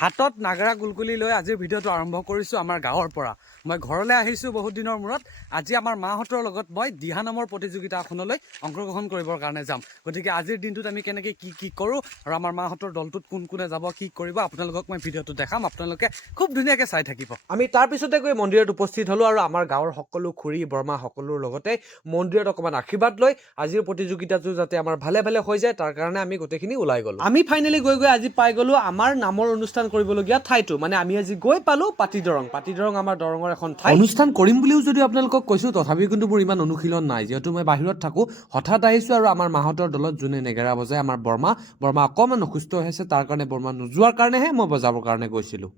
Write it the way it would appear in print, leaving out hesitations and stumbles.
হাতত নাগৰা গুলগুলি লৈ আজিৰ ভিডিঅ'টো আৰম্ভ কৰিছোঁ আমাৰ গাঁৱৰ পৰা। মই ঘৰলৈ আহিছোঁ বহুত দিনৰ মূৰত। আজি আমাৰ মাহঁতৰ লগত মই দিহা নামৰ প্ৰতিযোগিতা এখনলৈ অংশগ্ৰহণ কৰিবৰ কাৰণে যাম। গতিকে আজিৰ দিনটোত আমি কেনেকৈ কি কৰোঁ আৰু আমাৰ মাহঁতৰ দলটোত কোন কোনে যাব কি কৰিব আপোনালোকক মই ভিডিঅ'টো দেখাম। আপোনালোকে খুব ধুনীয়াকৈ চাই থাকিব। আমি তাৰপিছতে গৈ মন্দিৰত উপস্থিত হ'লোঁ আৰু আমাৰ গাঁৱৰ সকলো খুৰী বৰমা সকলোৰ লগতে মন্দিৰত অকণমান আশীৰ্বাদ লৈ আজিৰ প্ৰতিযোগিতাটো যাতে আমাৰ ভালে ভালে হৈ যায় তাৰ কাৰণে আমি গোটেইখিনি ওলাই গ'লোঁ। আমি ফাইনেলি গৈ আজি পাই গ'লোঁ আমাৰ নামৰ অনুষ্ঠান কৰিবলগীয়া ঠাইটো। মানে আমি আজি গৈ পালোঁ পাতিদৰং আমাৰ দৰঙৰ এখন ঠাই। অনুষ্ঠান কৰিম বুলিও যদি আপোনালোকক কৈছোঁ তথাপিও কিন্তু মোৰ ইমান অনুশীলন নাই, যিহেতু মই বাহিৰত থাকোঁ। হঠাৎ আহিছোঁ আৰু আমাৰ মাহঁতৰ দলত যোনে নেগেৰা বজায় আমাৰ বৰমা অকণমান অসুস্থ হৈ আছে, তাৰ কাৰণে বৰমা নোযোৱাৰ কাৰণেহে মই বজাবৰ কাৰণে গৈছিলোঁ।